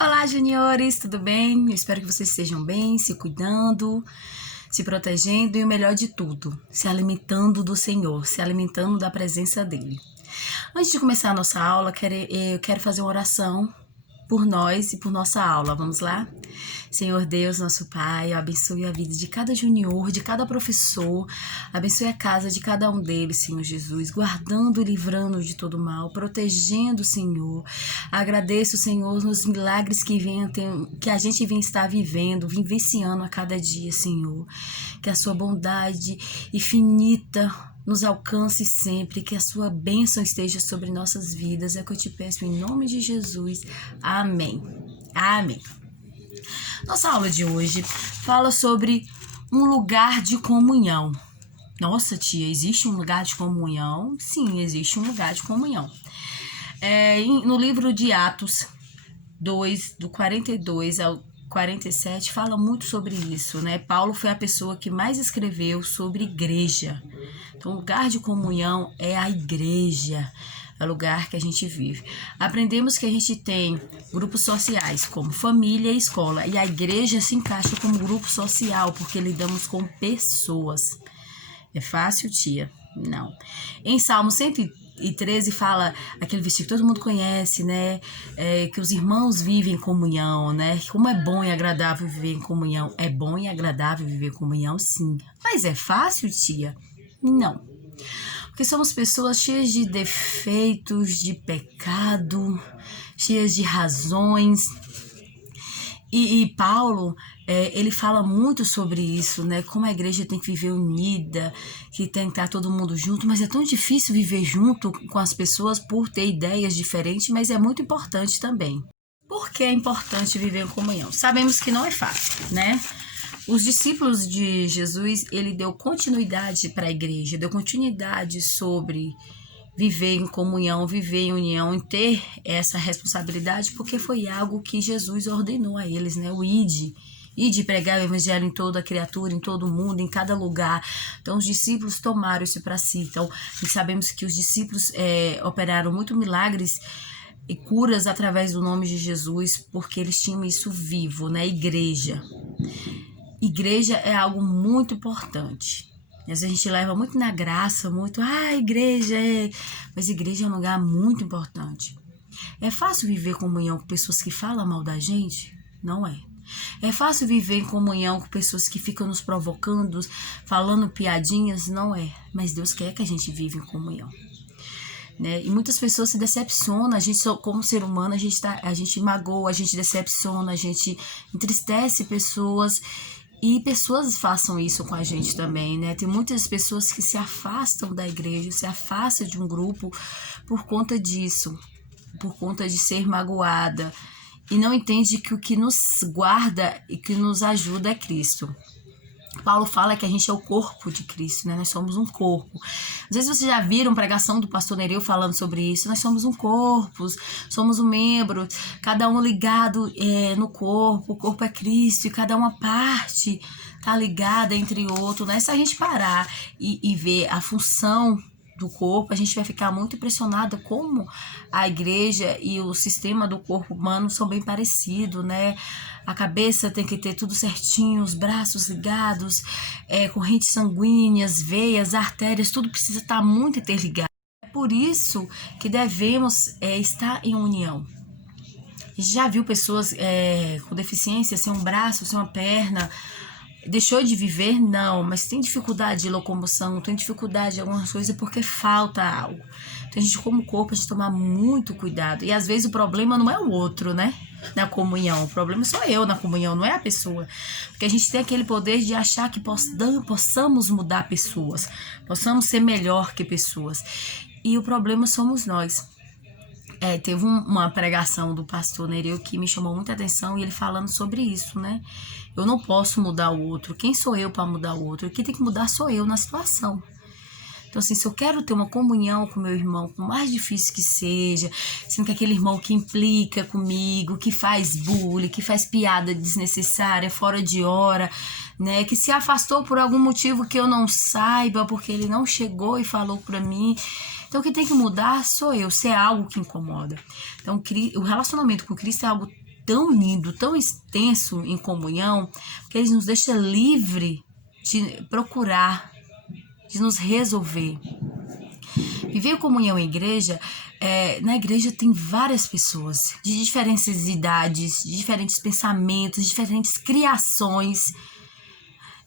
Olá, juniores, tudo bem? Eu espero que vocês estejam bem, se cuidando, se protegendo e o melhor de tudo, se alimentando do Senhor, se alimentando da presença dEle. Antes de começar a nossa aula, eu quero fazer uma oração por nós e por nossa aula. Vamos lá? Senhor Deus, nosso Pai, abençoe a vida de cada junior, de cada professor, abençoe a casa de cada um deles, Senhor Jesus, guardando e livrando de todo mal, protegendo, Senhor. Agradeço, Senhor, nos milagres que a gente vem estar vivendo, vivenciando a cada dia, Senhor. Que a sua bondade infinita nos alcance sempre, que a sua bênção esteja sobre nossas vidas. É o que eu te peço em nome de Jesus. Amém. Amém. Nossa aula de hoje fala sobre um lugar de comunhão. Nossa, tia, existe um lugar de comunhão? Sim, existe um lugar de comunhão. No livro de Atos 2, do 42 ao 47, fala muito sobre isso, né? Paulo foi a pessoa que mais escreveu sobre igreja. Então, o lugar de comunhão é a igreja, é o lugar que a gente vive. Aprendemos que a gente tem grupos sociais, como família e escola, e a igreja se encaixa como grupo social, porque lidamos com pessoas. É fácil, tia? Não. Em Salmo 113 fala aquele versículo que todo mundo conhece, né? Que os irmãos vivem em comunhão, né? Como é bom e agradável viver em comunhão. É bom e agradável viver em comunhão, sim. Mas é fácil, tia? Não. Porque somos pessoas cheias de defeitos, de pecado, cheias de razões. E Paulo, ele fala muito sobre isso, né? Como a igreja tem que viver unida, que tem que estar todo mundo junto, mas é tão difícil viver junto com as pessoas por ter ideias diferentes, mas é muito importante também. Por que é importante viver em comunhão? Sabemos que não é fácil, né? Os discípulos de Jesus, ele deu continuidade para a igreja, deu continuidade sobre viver em comunhão, viver em união, em ter essa responsabilidade, porque foi algo que Jesus ordenou a eles, né? O ide pregar o evangelho em toda criatura, em todo mundo, em cada lugar. Então, os discípulos tomaram isso para si. Então, sabemos que os discípulos operaram muito milagres e curas através do nome de Jesus, porque eles tinham isso vivo, né? Igreja é algo muito importante. Às vezes a gente leva muito na graça, muito, igreja é... Mas igreja é um lugar muito importante. É fácil viver em comunhão com pessoas que falam mal da gente? Não é. É fácil viver em comunhão com pessoas que ficam nos provocando, falando piadinhas? Não é. Mas Deus quer que a gente viva em comunhão. Né? E muitas pessoas se decepcionam, a gente como ser humano, a gente magoa, a gente decepciona, a gente entristece pessoas. E pessoas façam isso com a gente também, né? Tem muitas pessoas que se afastam da igreja, se afastam de um grupo por conta disso, por conta de ser magoada. E não entende que o que nos guarda e que nos ajuda é Cristo. Paulo fala que a gente é o corpo de Cristo, né? Nós somos um corpo. Às vezes vocês já viram pregação do pastor Nereu falando sobre isso. Nós somos um corpo, somos um membro, cada um ligado no corpo. O corpo é Cristo e cada uma parte tá ligada entre outro, né? Se a gente parar e ver a função do corpo, a gente vai ficar muito impressionada como a igreja e o sistema do corpo humano são bem parecidos, né? A cabeça tem que ter tudo certinho, os braços ligados, correntes sanguíneas, veias, artérias, tudo precisa estar muito interligado. É por isso que devemos estar em união. A gente já viu pessoas com deficiência, sem um braço, sem uma perna, deixou de viver? Não, mas tem dificuldade de locomoção, tem dificuldade de algumas coisas porque falta algo. Então a gente, como corpo, a gente tomar muito cuidado. E às vezes o problema não é o outro, né? Na comunhão. O problema sou eu na comunhão, não é a pessoa. Porque a gente tem aquele poder de achar que possamos mudar pessoas, possamos ser melhor que pessoas. E o problema somos nós. Teve uma pregação do pastor Nereu que me chamou muita atenção e ele falando sobre isso, né? Eu não posso mudar o outro. Quem sou eu para mudar o outro? Quem tem que mudar sou eu na situação. Então, assim, se eu quero ter uma comunhão com meu irmão, por mais difícil que seja, sendo que aquele irmão que implica comigo, que faz bullying, que faz piada desnecessária, fora de hora, né? Que se afastou por algum motivo que eu não saiba, porque ele não chegou e falou pra mim. Então, o que tem que mudar sou eu, se é algo que incomoda. Então, o relacionamento com Cristo é algo tão lindo, tão extenso em comunhão, que ele nos deixa livre de procurar, de nos resolver. Viver comunhão em igreja, na igreja tem várias pessoas de diferentes idades, de diferentes pensamentos, de diferentes criações,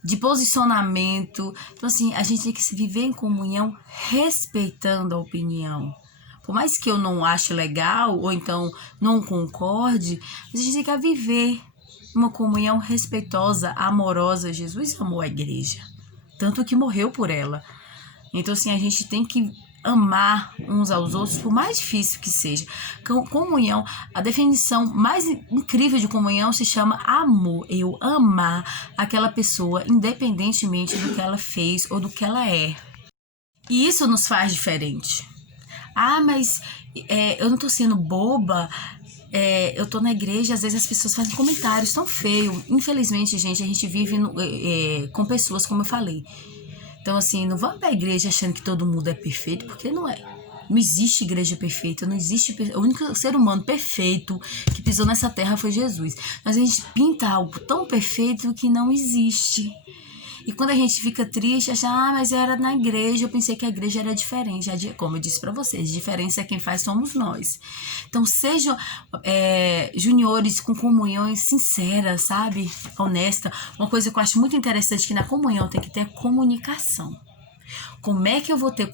de posicionamento. Então, assim, a gente tem que se viver em comunhão respeitando a opinião. Por mais que eu não ache legal, ou então não concorde, a gente tem que viver uma comunhão respeitosa, amorosa. Jesus amou a igreja, tanto que morreu por ela. Então, assim, a gente tem que amar uns aos outros, por mais difícil que seja. Comunhão, a definição mais incrível de comunhão se chama amor. Eu amar aquela pessoa, independentemente do que ela fez ou do que ela é. E isso nos faz diferente. Mas eu não tô sendo boba. Eu tô na igreja, às vezes as pessoas fazem comentários tão feios. Infelizmente, gente, a gente vive com pessoas, como eu falei. Então, assim, não vamos pra igreja achando que todo mundo é perfeito, porque não é. Não existe igreja perfeita, não existe... O único ser humano perfeito que pisou nessa terra foi Jesus. Mas a gente pinta algo tão perfeito que não existe. E quando a gente fica triste, acha, mas era na igreja, eu pensei que a igreja era diferente. Como eu disse pra vocês, a diferença é quem faz somos nós. Então, sejam juniores com comunhões sinceras, sabe? Honesta. Uma coisa que eu acho muito interessante, que na comunhão tem que ter comunicação. Como é que eu vou ter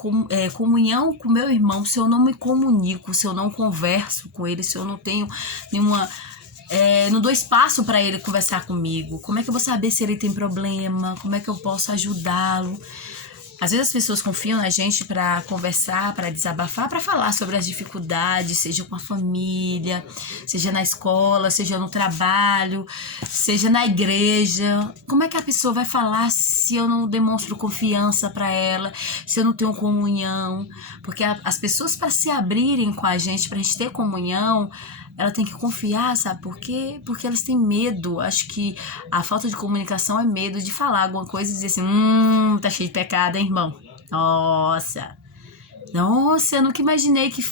comunhão com meu irmão se eu não me comunico, se eu não converso com ele, se eu não tenho nenhuma... não dou espaço para ele conversar comigo? Como é que eu vou saber se ele tem problema? Como é que eu posso ajudá-lo? Às vezes as pessoas confiam na gente para conversar, para desabafar, para falar sobre as dificuldades, seja com a família, seja na escola, seja no trabalho, seja na igreja. Como é que a pessoa vai falar se eu não demonstro confiança para ela, se eu não tenho comunhão? Porque as pessoas, para se abrirem com a gente, para a gente ter comunhão, ela tem que confiar, sabe por quê? Porque elas têm medo. Acho que a falta de comunicação é medo de falar alguma coisa e dizer assim, tá cheio de pecado, hein, irmão? Nossa, eu nunca imaginei que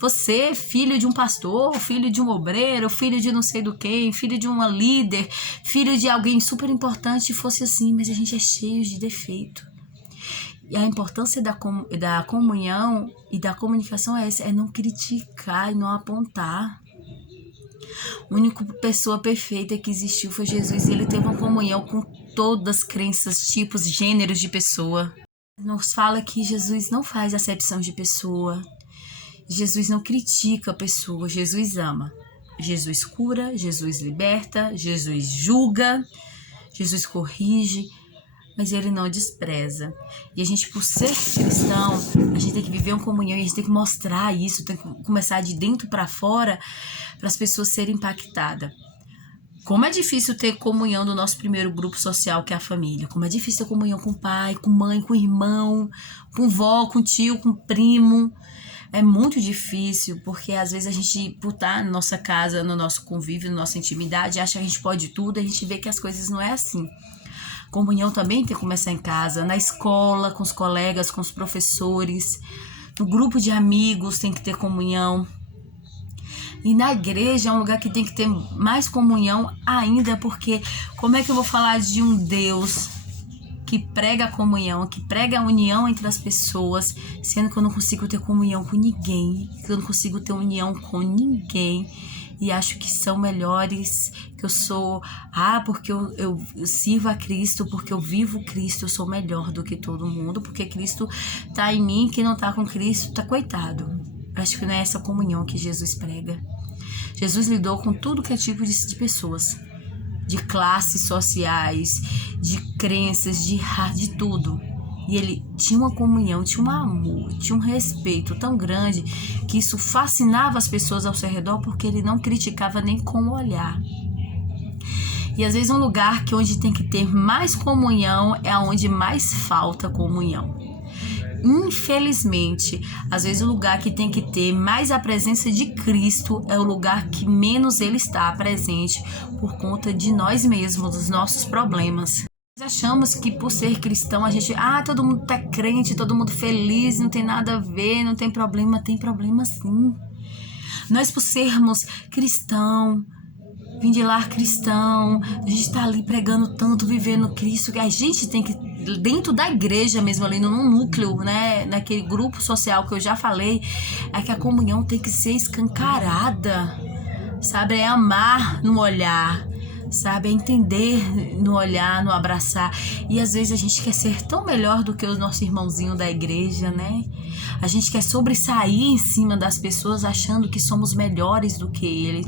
você, filho de um pastor, filho de um obreiro, filho de não sei do quem, filho de uma líder, filho de alguém super importante, fosse assim, mas a gente é cheio de defeito. E a importância da comunhão e da comunicação é essa, é não criticar e não apontar. A única pessoa perfeita que existiu foi Jesus, e ele teve uma comunhão com todas as crenças, tipos, gêneros de pessoa. Nos fala que Jesus não faz acepção de pessoa, Jesus não critica a pessoa, Jesus ama. Jesus cura, Jesus liberta, Jesus julga, Jesus corrige, mas ele não despreza. E a gente, por ser cristão, a gente tem que viver uma comunhão e a gente tem que mostrar isso, tem que começar de dentro para fora para as pessoas serem impactadas. Como é difícil ter comunhão do nosso primeiro grupo social, que é a família. Como é difícil ter comunhão com pai, com mãe, com irmão, com vó, com tio, com primo. É muito difícil, porque às vezes a gente, por estar na nossa casa, no nosso convívio, na nossa intimidade, acha que a gente pode tudo, a gente vê que as coisas não é assim. Comunhão também tem que começar em casa, na escola, com os colegas, com os professores, no grupo de amigos tem que ter comunhão. E na igreja é um lugar que tem que ter mais comunhão ainda, porque como é que eu vou falar de um Deus que prega a comunhão, que prega a união entre as pessoas, sendo que eu não consigo ter comunhão com ninguém, que eu não consigo ter união com ninguém, e acho que são melhores, que eu sou, porque eu sirvo a Cristo, porque eu vivo Cristo, eu sou melhor do que todo mundo, porque Cristo tá em mim, quem não tá com Cristo tá coitado. Eu acho que não é essa comunhão que Jesus prega. Jesus lidou com tudo que é tipo de pessoas, de classes sociais, de crenças, de tudo. E ele tinha uma comunhão, tinha um amor, tinha um respeito tão grande que isso fascinava as pessoas ao seu redor, porque ele não criticava nem com o olhar. E às vezes um lugar onde tem que ter mais comunhão é onde mais falta comunhão. Infelizmente, às vezes o lugar que tem que ter mais a presença de Cristo é o lugar que menos ele está presente por conta de nós mesmos, dos nossos problemas. Nós achamos que por ser cristão a gente, todo mundo tá crente, todo mundo feliz, não tem nada a ver, não tem problema. Tem problema sim. Nós por sermos cristão, vim de lar cristão, a gente tá ali pregando tanto, vivendo Cristo, que a gente tem que, dentro da igreja mesmo, ali no núcleo, né, naquele grupo social que eu já falei, é que a comunhão tem que ser escancarada, sabe? É amar no olhar, sabe? É entender no olhar, no abraçar. E às vezes a gente quer ser tão melhor do que o nosso irmãozinho da igreja, né? A gente quer sobressair em cima das pessoas achando que somos melhores do que eles.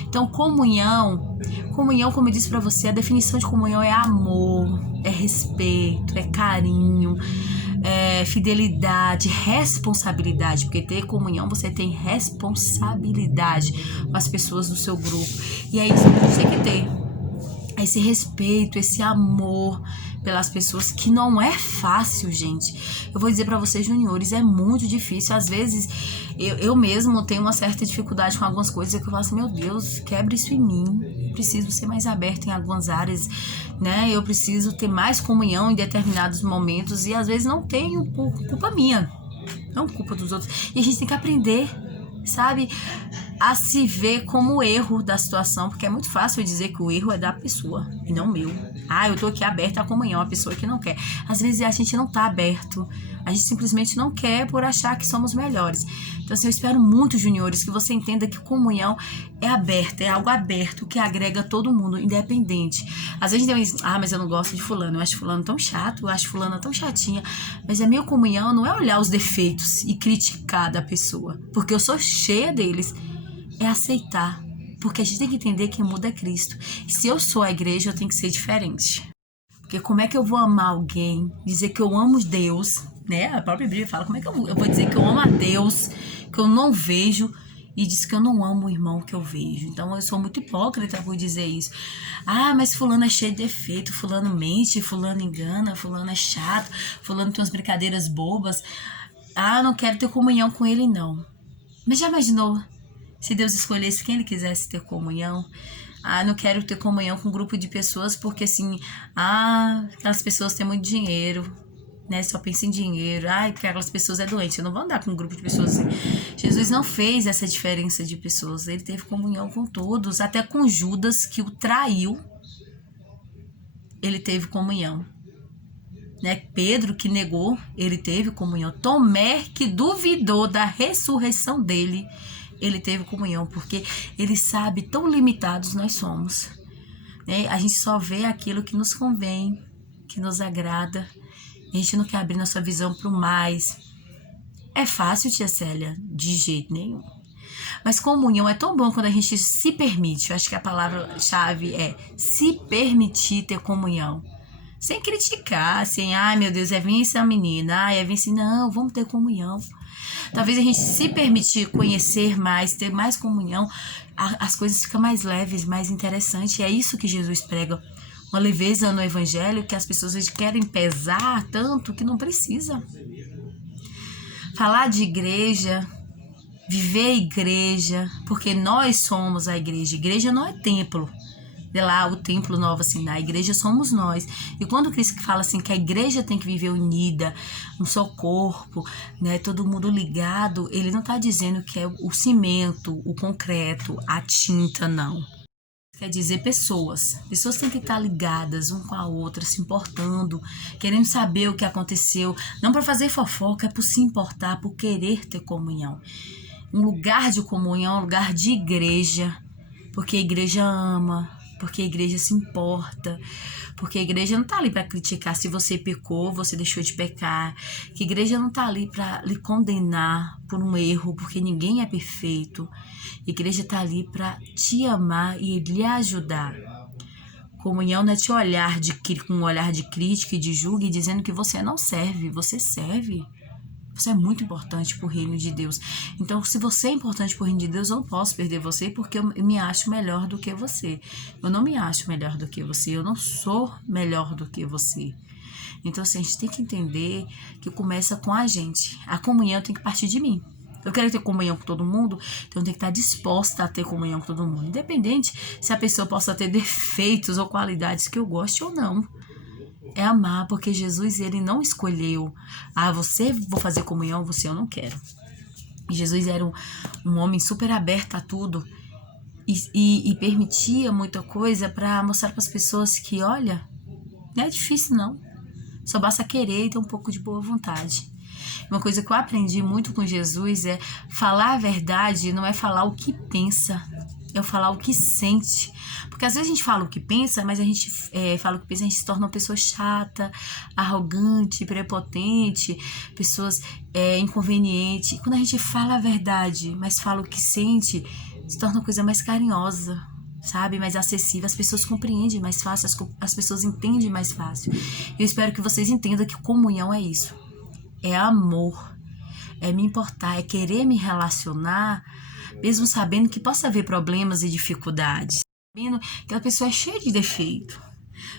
Então, comunhão, como eu disse pra você, a definição de comunhão é amor, é respeito, é carinho, é fidelidade, responsabilidade, porque ter comunhão você tem responsabilidade com as pessoas do seu grupo. E é isso que você tem que ter. Esse respeito, esse amor pelas pessoas, que não é fácil, gente. Eu vou dizer pra vocês, juniores, é muito difícil. Às vezes, eu mesmo tenho uma certa dificuldade com algumas coisas que eu falo assim, meu Deus, quebra isso em mim. Eu preciso ser mais aberto em algumas áreas, né? Eu preciso ter mais comunhão em determinados momentos e às vezes não tenho por culpa minha, não culpa dos outros. E a gente tem que aprender, sabe, a se ver como o erro da situação, porque é muito fácil dizer que o erro é da pessoa e não meu. Ah, eu tô aqui aberta à comunhão, a pessoa que não quer. Às vezes a gente não tá aberto, a gente simplesmente não quer por achar que somos melhores. Então, assim, eu espero muito, juniores, que você entenda que comunhão é aberta, é algo aberto, que agrega todo mundo, independente. Às vezes tem isso, mas eu não gosto de fulano, eu acho fulano tão chato, eu acho fulana tão chatinha. Mas a minha comunhão não é olhar os defeitos e criticar da pessoa, porque eu sou cheia deles. É aceitar, porque a gente tem que entender que quem muda é Cristo. E se eu sou a igreja, eu tenho que ser diferente. Porque como é que eu vou amar alguém, dizer que eu amo Deus, né? A própria Bíblia fala, como é que eu vou dizer que eu amo a Deus, que eu não vejo, e diz que eu não amo o irmão que eu vejo. Então eu sou muito hipócrita por dizer isso. Mas fulano é cheio de defeito, fulano mente, fulano engana, fulano é chato, fulano tem umas brincadeiras bobas. Não quero ter comunhão com ele, não. Mas já imaginou se Deus escolhesse quem ele quisesse ter comunhão? Não quero ter comunhão com um grupo de pessoas porque assim, aquelas pessoas têm muito dinheiro, né? Só pensa em dinheiro. Porque aquelas pessoas é doente. Eu não vou andar com um grupo de pessoas assim. Jesus não fez essa diferença de pessoas. Ele teve comunhão com todos, até com Judas, que o traiu. Ele teve comunhão. Né? Pedro, que negou, ele teve comunhão. Tomé, que duvidou da ressurreição dele, ele teve comunhão, porque ele sabe tão limitados nós somos, né? A gente só vê aquilo que nos convém, que nos agrada. A gente não quer abrir nossa visão para o mais. É fácil, tia Célia? De jeito nenhum. Mas comunhão é tão bom quando a gente se permite. Eu acho que a palavra-chave é se permitir ter comunhão. Sem criticar, sem, meu Deus, é Vince a menina, é Vince, não, vamos ter comunhão. Talvez a gente se permitir conhecer mais, ter mais comunhão, as coisas ficam mais leves, mais interessantes. E é isso que Jesus prega. Uma leveza no evangelho que as pessoas querem pesar tanto que não precisa. Falar de igreja, viver a igreja, porque nós somos a igreja. Igreja não é templo. Lá o templo Nova Sinai, a igreja somos nós. E quando Cristo fala assim que a igreja tem que viver unida, um só corpo, né, todo mundo ligado, ele não está dizendo que é o cimento, o concreto, a tinta, não. Quer dizer pessoas têm que estar ligadas um com a outra, se importando, querendo saber o que aconteceu, não para fazer fofoca, é por se importar, por querer ter comunhão. Um lugar de comunhão, um lugar de igreja, porque a igreja ama, porque a igreja se importa, porque a igreja não tá ali para criticar se você pecou, você deixou de pecar, que a igreja não tá ali para lhe condenar por um erro, porque ninguém é perfeito. A igreja tá ali para te amar e lhe ajudar. Comunhão não é te olhar com um olhar de crítica e de julgo e dizendo que você não serve, você serve. Você é muito importante pro reino de Deus. Então, se você é importante pro reino de Deus, eu não posso perder você porque eu me acho melhor do que você. Eu não me acho melhor do que você. Eu não sou melhor do que você. Então, assim, a gente tem que entender que começa com a gente. A comunhão tem que partir de mim. Eu quero ter comunhão com todo mundo, então eu tenho que estar disposta a ter comunhão com todo mundo. Independente se a pessoa possa ter defeitos ou qualidades que eu goste ou não. É amar, porque Jesus, ele não escolheu, você vou fazer comunhão, você eu não quero. E Jesus era um homem super aberto a tudo. e permitia muita coisa para mostrar para as pessoas que, olha, não é difícil não, só basta querer e ter um pouco de boa vontade. Uma coisa que eu aprendi muito com Jesus é falar a verdade não é falar o que pensa, é falar o que sente. Porque às vezes a gente fala o que pensa, mas a gente fala o que pensa, a gente se torna uma pessoa chata, arrogante, prepotente, pessoas inconvenientes. Quando a gente fala a verdade, mas fala o que sente, se torna uma coisa mais carinhosa, sabe? Mais acessível. As pessoas compreendem mais fácil, as pessoas entendem mais fácil. Eu espero que vocês entendam que comunhão é isso. É amor, é me importar, é querer me relacionar, mesmo sabendo que possa haver problemas e dificuldades, sabendo que a pessoa é cheia de defeito,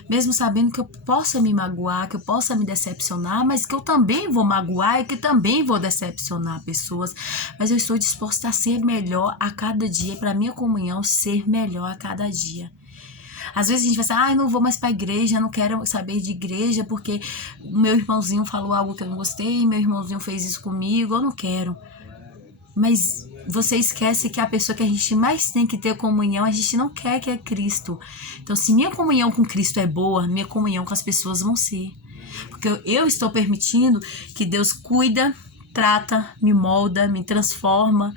mesmo sabendo que eu possa me magoar, que eu possa me decepcionar, mas que eu também vou magoar e que também vou decepcionar pessoas, mas eu estou disposta a ser melhor a cada dia, para minha comunhão ser melhor a cada dia. Às vezes a gente vai assim, não vou mais pra igreja, não quero saber de igreja, porque meu irmãozinho falou algo que eu não gostei, meu irmãozinho fez isso comigo, eu não quero. Mas você esquece que a pessoa que a gente mais tem que ter comunhão, a gente não quer, que é Cristo. Então, se minha comunhão com Cristo é boa, minha comunhão com as pessoas vão ser. Porque eu estou permitindo que Deus cuida, trata, me molda, me transforma,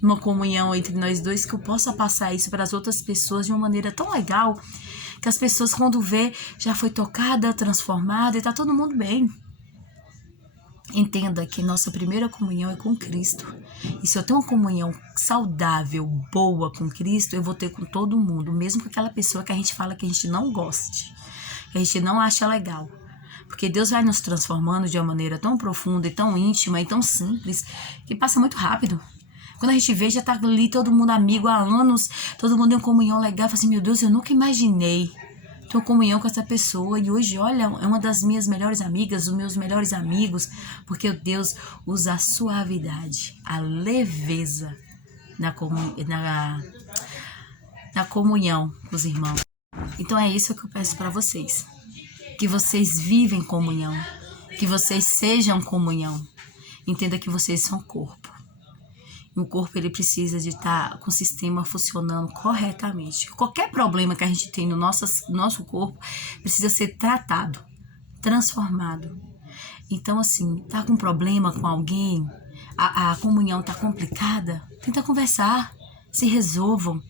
uma comunhão entre nós dois, que eu possa passar isso para as outras pessoas de uma maneira tão legal, que as pessoas, quando vê, já foi tocada, transformada e tá todo mundo bem. Entenda que nossa primeira comunhão é com Cristo. E se eu tenho uma comunhão saudável, boa com Cristo, eu vou ter com todo mundo, mesmo com aquela pessoa que a gente fala que a gente não goste, que a gente não acha legal. Porque Deus vai nos transformando de uma maneira tão profunda e tão íntima e tão simples, que passa muito rápido. Quando a gente vê, já tá ali todo mundo amigo há anos, todo mundo em comunhão legal, fala assim, meu Deus, eu nunca imaginei ter uma comunhão com essa pessoa, e hoje, olha, é uma das minhas melhores amigas, os meus melhores amigos, porque Deus usa a suavidade, a leveza na comunhão com os irmãos. Então é isso que eu peço para vocês, que vocês vivem comunhão, que vocês sejam comunhão, entenda que vocês são corpo. O corpo, ele precisa de estar com o sistema funcionando corretamente. Qualquer problema que a gente tem no nosso corpo precisa ser tratado, transformado. Então, assim, tá com problema com alguém, a comunhão tá complicada, tenta conversar, se resolvam,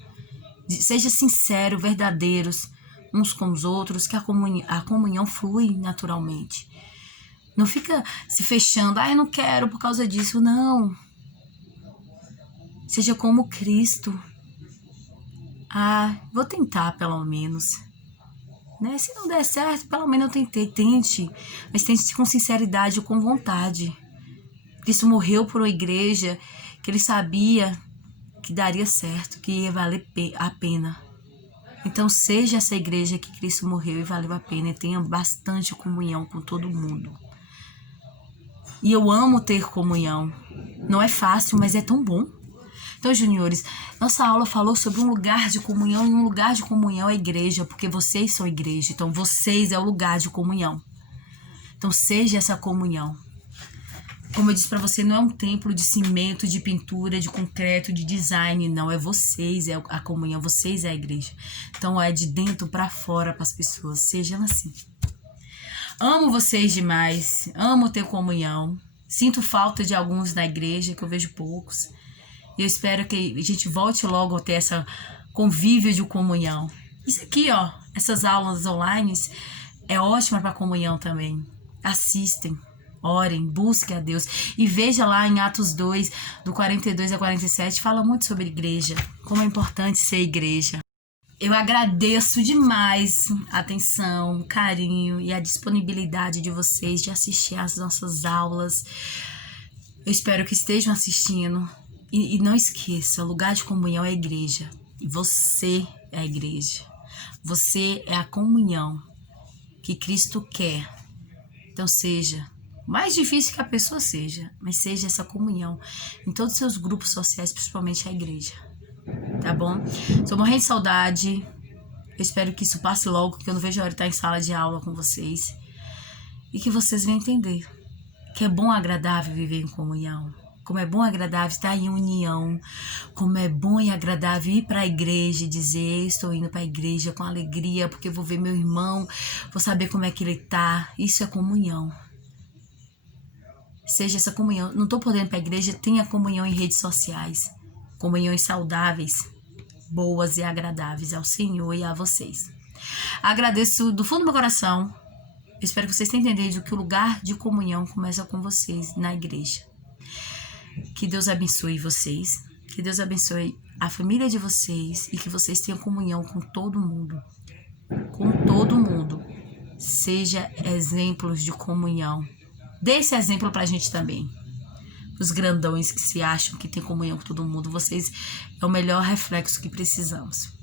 seja sincero, verdadeiros uns com os outros, que a comunhão flui naturalmente. Não fica se fechando, eu não quero por causa disso, não. Seja como Cristo. Vou tentar pelo menos. Né? Se não der certo, pelo menos eu tentei. Tente. Mas tente com sinceridade, com vontade. Cristo morreu por uma igreja que ele sabia que daria certo, que ia valer a pena. Então seja essa igreja que Cristo morreu e valeu a pena. E tenha bastante comunhão com todo mundo. E eu amo ter comunhão. Não é fácil, mas é tão bom. Então, juniores, nossa aula falou sobre um lugar de comunhão, e um lugar de comunhão é a igreja, porque vocês são igreja, então vocês é o lugar de comunhão. Então, seja essa comunhão. Como eu disse para você, não é um templo de cimento, de pintura, de concreto, de design, não, é vocês, é a comunhão, vocês é a igreja. Então, é de dentro para fora para as pessoas, sejam assim. Amo vocês demais, amo ter comunhão, sinto falta de alguns na igreja, que eu vejo poucos. Eu espero que a gente volte logo a ter essa convívio de comunhão. Isso aqui, essas aulas online é ótima para comunhão também. Assistem, orem, busquem a Deus. E veja lá em Atos 2, do 42 a 47, fala muito sobre igreja, como é importante ser igreja. Eu agradeço demais a atenção, o carinho e a disponibilidade de vocês de assistir às nossas aulas. Eu espero que estejam assistindo. E não esqueça, o lugar de comunhão é a igreja. E você é a igreja. Você é a comunhão que Cristo quer. Então seja, mais difícil que a pessoa seja, mas seja essa comunhão em todos os seus grupos sociais, principalmente a igreja. Tá bom? Estou morrendo de saudade. Eu espero que isso passe logo, porque eu não vejo a hora de estar em sala de aula com vocês. E que vocês venham entender que é bom, agradável viver em comunhão. Como é bom e agradável estar em união. Como é bom e agradável ir para a igreja e dizer: estou indo para a igreja com alegria, porque vou ver meu irmão, vou saber como é que ele está. Isso é comunhão. Seja essa comunhão. Não estou podendo ir para a igreja, tenha comunhão em redes sociais. Comunhões saudáveis, boas e agradáveis ao Senhor e a vocês. Agradeço do fundo do meu coração. Espero que vocês tenham entendido que o lugar de comunhão começa com vocês na igreja. Que Deus abençoe vocês, que Deus abençoe a família de vocês e que vocês tenham comunhão com todo mundo. Com todo mundo. Seja exemplos de comunhão. Dê esse exemplo pra gente também. Os grandões que se acham que tem comunhão com todo mundo, vocês é o melhor reflexo que precisamos.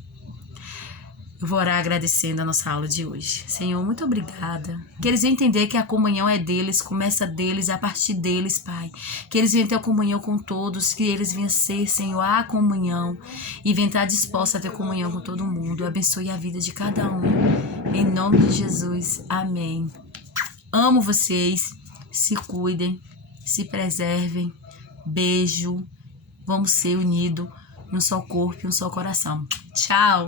Eu vou orar agradecendo a nossa aula de hoje. Senhor, muito obrigada. Que eles venham entender que a comunhão é deles, começa deles, a partir deles, Pai. Que eles venham ter a comunhão com todos, que eles venham ser, Senhor, a comunhão e venham estar dispostos a ter comunhão com todo mundo. Abençoe a vida de cada um. Em nome de Jesus. Amém. Amo vocês. Se cuidem, se preservem. Beijo. Vamos ser unidos num só corpo e um só coração. Tchau.